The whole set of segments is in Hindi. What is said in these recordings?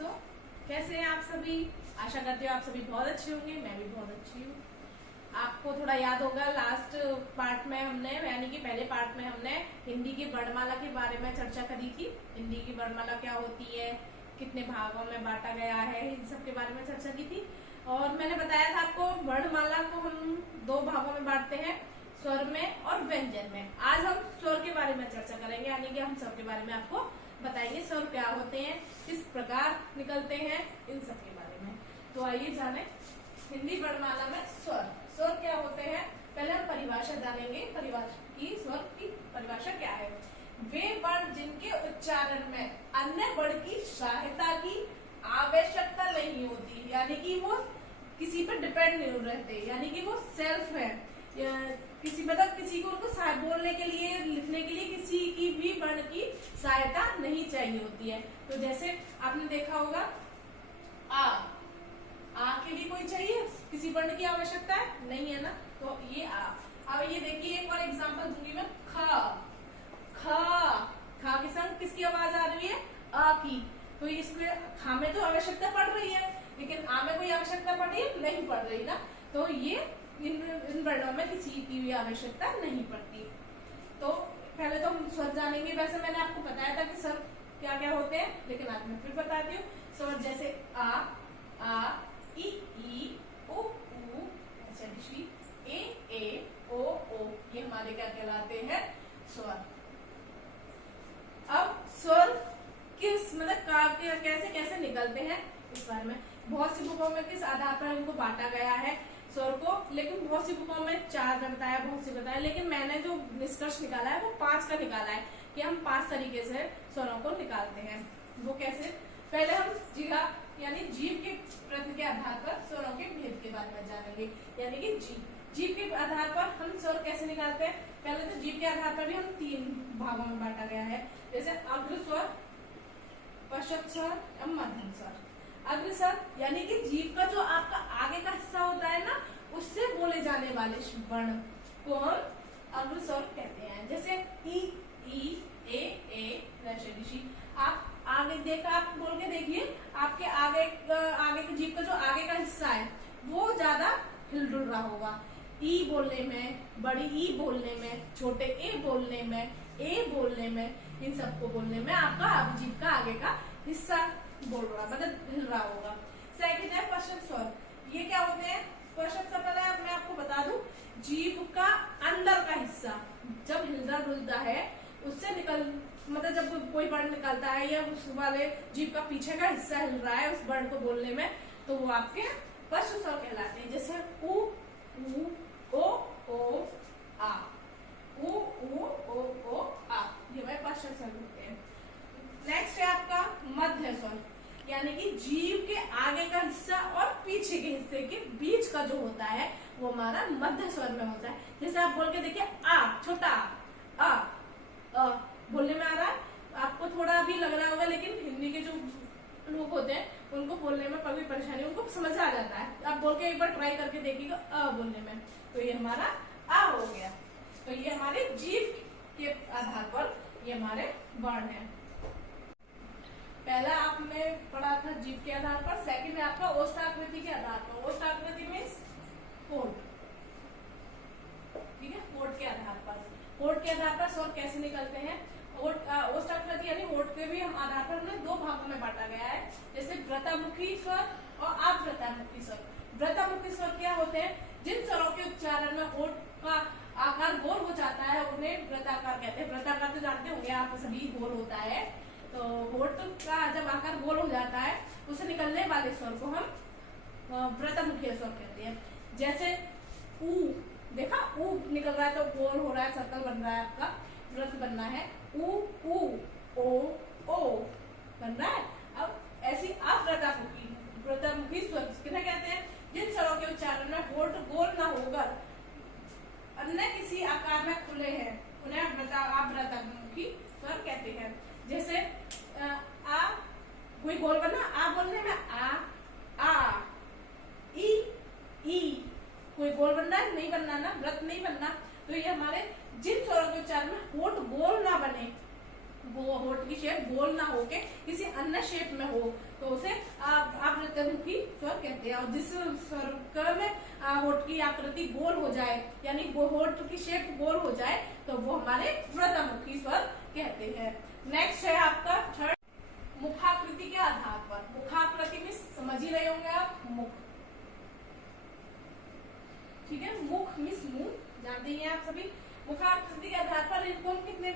दोस्तों, कैसे हैं आप सभी। आशा करती हूँ आप सभी बहुत अच्छे होंगे। मैं भी बहुत अच्छी हूँ। आपको थोड़ा याद होगा लास्ट पार्ट में हमने यानी कि पहले पार्ट में हमने हिंदी की वर्णमाला के बारे में चर्चा करी थी। हिंदी की वर्णमाला क्या होती है, कितने भागों में बांटा गया है, इन सब के बारे में चर्चा की थी। और मैंने बताया था आपको वर्णमाला को हम दो भागों में बांटते हैं, स्वर में और व्यंजन में। आज हम स्वर के बारे में चर्चा करेंगे, यानी कि हम स्वर के बारे में आपको बताएंगे स्वर क्या होते हैं, किस प्रकार निकलते हैं, इन सब के बारे में। तो आइए जाने हिंदी वर्णमाला में स्वर। स्वर क्या होते हैं, पहले हम परिभाषा जानेंगे। परिभाषा की स्वर की परिभाषा क्या है। वे वर्ण जिनके उच्चारण में अन्य वर्ण की सहायता की आवश्यकता नहीं होती, यानी कि वो किसी पर डिपेंड नहीं रहते, यानी कि वो सेल्फ है। किसी मतलब किसी को उनको बोलने के लिए, लिखने के लिए किसी की भी वर्ण की सहायता नहीं चाहिए होती है। तो जैसे आपने देखा होगा आ के लिए कोई चाहिए, किसी वर्ण की आवश्यकता है नहीं है ना, तो ये आ। अब ये देखिए एक और एग्जांपल दूंगी मैं। खा के संग किसकी आवाज आ रही है, आ की। तो इसमें खा में तो आवश्यकता पड़ रही है, लेकिन आ में कोई आवश्यकता पड़ी नहीं पड़ रही ना, तो ये इन वर्णों में किसी की भी आवश्यकता नहीं पड़ती। तो पहले तो हम स्वर जानेंगे। वैसे मैंने आपको बताया था कि स्वर क्या क्या होते हैं, लेकिन आज मैं फिर बताती हूँ। स्वर जैसे आ ई उ ए ओ ये हमारे क्या कहलाते हैं, स्वर। अब स्वर किस मतलब कैसे कैसे निकलते हैं इस बारे में बहुत सी बुकों में किस आधार पर इनको बांटा गया है स्वर को, लेकिन बहुत सी बुकों में 4 बताया, बहुत सी बताया, लेकिन मैंने जो निष्कर्ष निकाला है वो 5 का निकाला है कि हम 5 तरीके से स्वरों को निकालते हैं। वो कैसे, पहले हम जिला यानी जीव के प्रश्न के आधार पर स्वरों के भेद के बारे में जानेंगे, यानी कि जीव के आधार पर हम स्वर कैसे निकालते हैं। पहले तो जीव के आधार पर भी हम 3 भागों में बांटा गया है, जैसे अग्र स्वर, पश्चात स्वर और मध्यम स्वर। अग्र स्वर यानी कि जीव का जो आपका आगे का हिस्सा होता है ना, उससे बोले जाने वाले वर्ण को हम अग्र स्वर कहते हैं। जैसे ई ए ऋषि। आप आगे देखा, आप बोल के देखिए, आपके आगे के जीव का जो आगे का हिस्सा है वो ज्यादा हिल डुल रहा होगा। ई बोलने में, बड़ी ई बोलने में, छोटे ए बोलने में, ए बोलने में, इन सबको बोलने में आपका जीव का आगे का हिस्सा बोल रहा मतलब हिल रहा होगा। सेकंड है पश्चात स्वर। ये क्या होते हैं पश्चात स्वर, पहले मैं आपको बता दूं, जीभ का अंदर का हिस्सा जब हिलता डुलता है उससे मतलब जब कोई वर्ण निकलता है या उस वाले जीभ का पीछे का हिस्सा हिल रहा है उस वर्ण को बोलने में, तो वो आपके पश्चात स्वर कहलाते हैं। जैसे उ ओ आ, ओ आ, ये वह पश्चात स्वर होते हैं। नेक्स्ट है आपका मध्य स्वर, यानी कि जीव के आगे का हिस्सा और पीछे के हिस्से के बीच का जो होता है वो हमारा मध्य स्वर में होता है। जैसे आप बोल के देखिए आ, छोटा आ, बोलने में आ रहा है, आपको थोड़ा भी लग रहा होगा, लेकिन हिंदी के जो लोग होते हैं उनको बोलने में कोई परेशानी, उनको समझ आ जाता है। आप बोल के एक बार ट्राई करके देखिएगा अ बोलने में, तो ये हमारा आ हो गया। तो ये हमारे जीव के आधार पर ये हमारे वर्ण है। पहला आपने पढ़ा था जीव के आधार पर, सेकंड है आपका ओष्ठाकृति के आधार पर। ओष्ठाकृति मीन्स होठ, ठीक है, होठ के आधार पर। होठ के आधार पर स्वर कैसे निकलते हैं। ओष्ठाकृति यानी होठ के भी हम आधार पर हमने 2 भागों में बांटा गया है, जैसे व्रतामुखी स्वर और अव्रतामुखी स्वर। व्रतामुखी स्वर क्या होते हैं, जिन स्वरों के उच्चारण में होठ का आकार गोल हो जाता है उन्हें व्रताकार कहते हैं। व्रताकार तो जानते होंगे आप सभी, गोल होता है, तो होठ का जब आकार गोल हो जाता है उसे निकलने वाले स्वर को हम व्रतामुखी स्वर कहते हैं। जैसे ऊ, देखा ऊ निकल रहा है तो गोल हो रहा है, सर्कल बन रहा है, आपका व्रत बनना है। ऊ ओ बन रहा है। अब ऐसी व्रतामुखी स्वर किन्हें कहते हैं, जिन स्वरों के उच्चारण में होठ गोल न होकर अन्य किसी आकार में खुले हैं उन्हें अव्रतामुखी स्वर कहते हैं। जैसे आ, कोई गोल बनना, आ बोलने में आ ई कोई गोल बनना है, नहीं बनना ना, व्रत नहीं बनना। तो ये हमारे जिन स्वरों के उच्चारण में होठ गोल ना बने, होठ की शेप गोल ना होके किसी अन्य शेप में हो तो उसे आवृतमुखी स्वर कहते हैं। और जिस स्वर में होठ की आकृति गोल हो जाए यानी होठ की शेप गोल हो जाए तो वो हमारे व्रतमुखी स्वर कहते हैं। नेक्स्ट है आपका थर्ड, मुखाकृति के आधार पर। मुखाकृति में समझ ही रहे होंगे आप, मुख, ठीक है, मुख मिस मुंह, जानते हैं आप सभी। मुखाकृति के आधार पर इनको कितने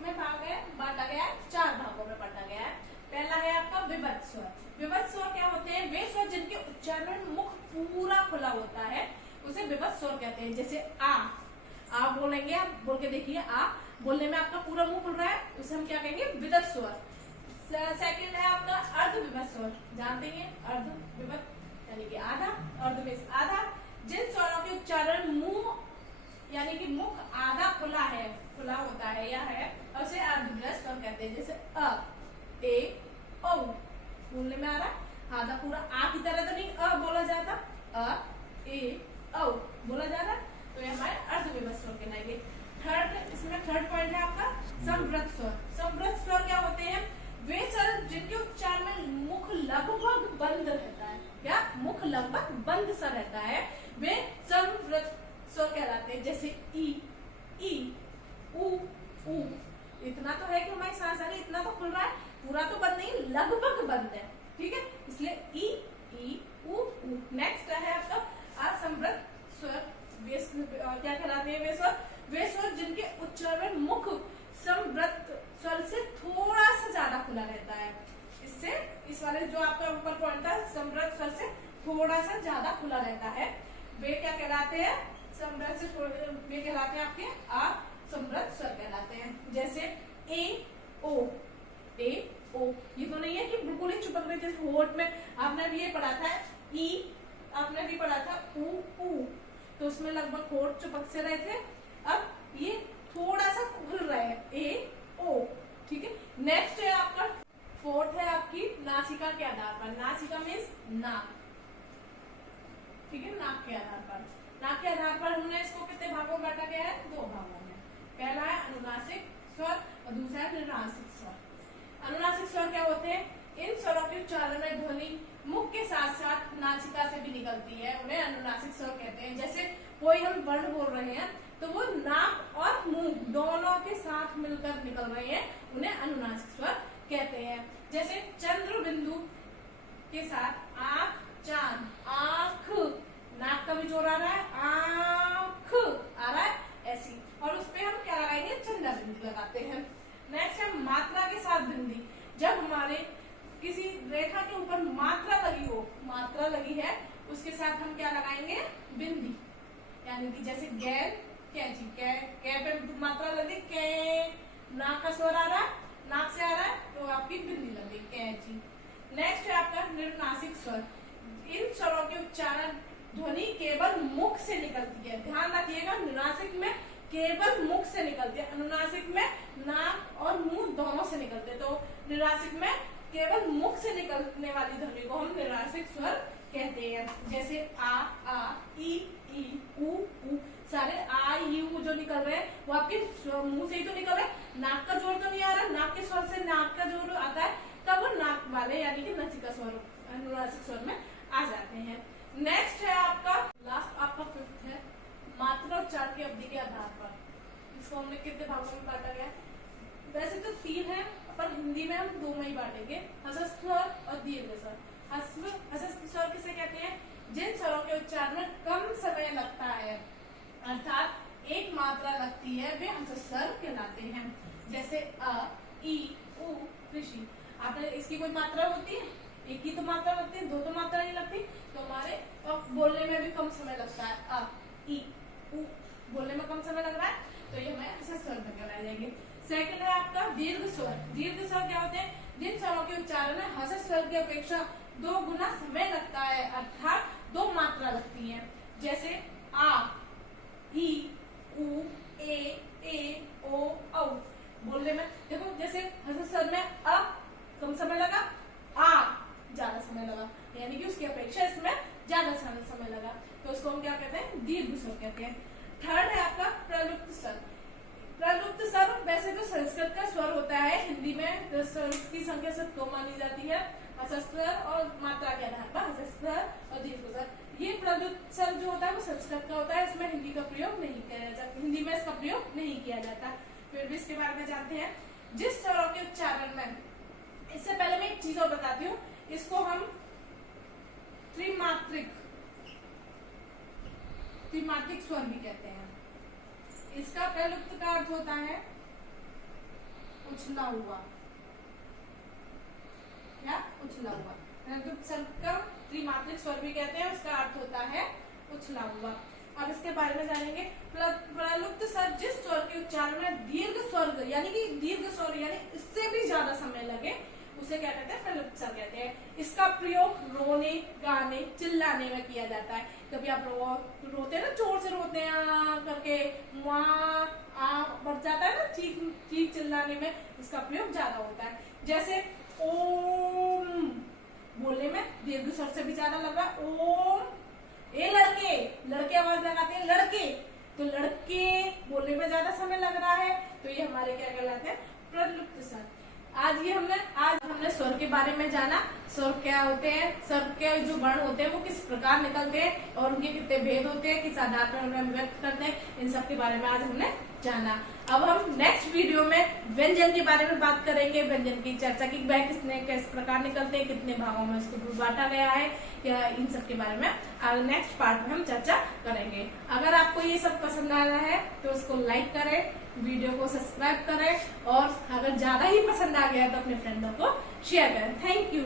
में बांटा गया है, 4 भागों में बांटा गया है। पहला है आपका विभक्त स्वर। विभक्त स्वर क्या होते हैं, वे स्वर जिनके उच्चारण में मुख पूरा खुला होता है उसे विभक्त स्वर कहते हैं। जैसे आ बोलेंगे, आप बोल के देखिए, आ बोलने में आपका पूरा मुंह खुल रहा है, उसे हम क्या कहेंगे, विभक्त स्वर। सेकंड है आपका अर्ध विभक्त स्वर, जानते हैं अर्ध विभक्त यानी कि आधा, अर्ध में आधा। जिन स्वरों के उच्चारण मुंह यानी कि मुख आधा खुला होता है या है, उसे अर्धविभक्त स्वर कहते हैं। जैसे अ, ए, औ बोलने में आ रहा है, आधा पूरा आ की तरह तो नहीं अ बोला जाता, अ, ए, औ बोला जा रहा है, तो ये हमारे अर्धविभक्त स्वर कहलाएंगे। इसमें थर्ड पॉइंट है आपका संवृत स्वर। संवृत स्वर क्या होते हैं, वे स्वर जिनके उच्चार में मुख लगभग बंद रहता है, या मुख लगभग बंद सा रहता है, वे संवृत स्वर कहलाते हैं। जैसे ई, ऊ, ऊ, इतना तो है कि हमारी सांस आ रही, इतना तो खुल रहा है, पूरा तो बंद नहीं, लगभग बंद है, ठीक है, इसलिए ई, ऊ, ऊ। नेक्स्ट है आपका असंवृत स्वर। क्या कहलाते हैं वे स्वर, वे स्वर जिनके उच्चारण में मुख संवृत स्वर से थोड़ा सा ज्यादा खुला रहता है। इससे इस वाले जो आपका ऊपर पॉइंट था, संवृत स्वर से थोड़ा सा ज्यादा खुला रहता है, वे क्या कहलाते हैं, संवृत से वे कहलाते हैं आपके असंवृत स्वर कहलाते हैं। जैसे ए, ओ, ये तो नहीं है कि बिल्कुल ही चिपक रहे, जैसे होठ में आपने भी ये पढ़ा था, ई आपने भी पढ़ा था, ऊ, तो उसमें लगभग होठ चिपक से रहे थे, अब ये थोड़ा सा खुल रहा है, ए, ओ, ठीक है। नेक्स्ट है आपका फोर्थ है आपकी नासिका के आधार पर। नासिका मीन्स नाक, ठीक है, नाक के आधार पर। नाक के आधार पर हमने इसको कितने भागों में बांटा गया है, 2 भागों में। पहला है अनुनासिक स्वर और दूसरा है निर्नासिक स्वर। अनुनासिक स्वर क्या होते हैं, इन स्वरों के उच्चारण में ध्वनि मुख के साथ साथ नासिका से भी निकलती है, उन्हें अनुनासिक स्वर कहते हैं। जैसे कोई हम वर्ण बोल रहे हैं तो वो नाक और मुंह दोनों के साथ मिलकर निकल रहे हैं, उन्हें अनुनासिक स्वर कहते हैं। जैसे चंद्र बिंदु के साथ आंख, चांद, आंख, नाक का भी जोर आ रहा है, आंख आ रहा है ऐसी, और उस पे हम क्या लगाएंगे, चंद्र बिंदु लगाते हैं। नेक्स्ट है मात्रा के साथ बिंदी। जब हमारे किसी रेखा के ऊपर मात्रा लगी हो, मात्रा लगी है, उसके साथ हम क्या लगाएंगे, बिंदी, यानी कि जैसे गैर, कैची, कै पे मात्रा लगी, कै, नाक का स्वर आ रहा है, नाक से आ रहा है, तो आपकी बिंदी लगी, कैची। नेक्स्ट है आपका निर्नासिक स्वर। इन स्वरों के उच्चारण ध्वनि केवल मुख से निकलती है, ध्यान रखिएगा, निर्नासिक में केवल मुख से निकलती है, अनुनासिक में नाक और मुंह दोनों से निकलते हैं। तो निर्नासिक में केवल मुख से निकलने वाली ध्वनि को हम निर्नासिक स्वर कहते हैं। जैसे आ, ई, ऊ, सारे आ, ई, ऊ जो निकल रहे हैं वो आपके मुंह से ही तो निकल रहे हैं, नाक का जोर तो नहीं आ रहा, नाक के स्वर से नाक का जोर आता है, तब वो नाक वाले यानी कि नासिका स्वर अनुनासिक स्वर में आ जाते हैं। नेक्स्ट है आपका लास्ट, आपका फिफ्थ है मात्रा उच्चारण की अवधि के आधार पर। इसको हमने कितने भागों में बांटा गया, वैसे तो 3 है, पर हिंदी में हम 2 में ही बांटेंगे, ह्रस्व स्वर और दीर्घ स्वर। ह्रस्व स्वर किसे कहते हैं, जिन स्वरों के उच्चारण में कम समय लगता है, अर्थात एक मात्रा लगती है, वे ह्रस्व स्वर कहलाते हैं। जैसे अ, ई, ऊ, ऋषि, आपने इसकी कोई मात्रा होती है, एक ही तो मात्रा लगती है, 2 तो मात्रा नहीं लगती, तो हमारे बोलने में भी कम समय लगता है, अ, ई, ऊ बोलने में कम समय लग रहा है, तो ये हमें ह्रस्व स्वर में कहलाए जाएंगे। सेकंड है आपका दीर्घ स्वर। दीर्घ स्वर क्या होते हैं, जिन स्वरों के उच्चारण में ह्रस्व स्वर की अपेक्षा 2 गुना समय लगता है, अर्थात 2 मात्रा लगती है। जैसे आ, ई, ऊ, ए, ओ, औ बोलने में देखो, जैसे ह्रस्व स्वर में अ कम समय लगा, आ ज्यादा समय लगा, यानी कि उसकी अपेक्षा इसमें ज्यादा समय लगा, तो उसको हम क्या कहते हैं, दीर्घ स्वर कहते हैं। थर्ड है आपका प्रलुप्त स्वर। प्रलुप्त स्वर वैसे तो संस्कृत का स्वर होता है, हिंदी में तो स्वर की संख्या सिर्फ 2 मानी जाती है, स्वर और मात्रा के आधार पर स्वर और दीर्घ स्वर। ये प्रलुप्त स्वर जो होता है वो संस्कृत का होता है, इसमें हिंदी का प्रयोग नहीं किया जाता, हिंदी में इसका प्रयोग नहीं किया जाता। फिर भी इसके बारे में जानते हैं। जिस स्वरों के उच्चारण में, इससे पहले मैं एक चीज और बताती हूँ, इसको हम त्रिमात्रिक स्वर भी कहते हैं। इसका प्रलुप्त का अर्थ होता है उछला हुआ या उछला हुआ। प्रलुप्त स्वर का त्रिमात्रिक स्वर भी कहते हैं, उसका अर्थ होता है उछला हुआ। अब इसके बारे में जानेंगे। प्रलुप्त स्वर जिस स्वर के उच्चारण में दीर्घ स्वर यानी कि दीर्घ स्वर यानी इससे भी ज्यादा समय लगे उसे क्या कहते हैं, प्रलुप्त स्वर कहते हैं। इसका प्रयोग रोने, गाने, चिल्लाने में किया जाता है। कभी आप रोते हैं ना, जोर से रोते हैं करके, वहाँ बढ़ जाता है ना, चीख चिल्लाने में इसका प्रयोग ज्यादा होता है। जैसे ओम बोलने में दीर्घ स्वर से भी ज्यादा लग रहा है, ओम। ए लड़के आवाज लगाते हैं, लड़के, तो लड़के बोलने में ज्यादा समय लग रहा है, तो ये हमारे क्या कहलाते हैं, प्रलुप्त स्वर। आज हमने स्वर के बारे में जाना, स्वर क्या होते हैं, स्वर के जो वर्ण होते हैं वो किस प्रकार निकलते हैं और उनके कितने भेद होते हैं, किस आधार पर उन्हें व्यक्त करते हैं, इन सब के बारे में आज हमने जाना। अब हम नेक्स्ट वीडियो में व्यंजन के बारे में बात करेंगे, व्यंजन की चर्चा की वह किस प्रकार निकलते हैं, कितने भागों में इसको बांटा गया है, या इन सब के बारे में नेक्स्ट पार्ट में हम चर्चा करेंगे। अगर आपको ये सब पसंद आ रहा है तो उसको लाइक करें, वीडियो को सब्सक्राइब करें, और अगर ज्यादा ही पसंद आ गया तो अपने फ्रेंडों को शेयर करें। Thank you.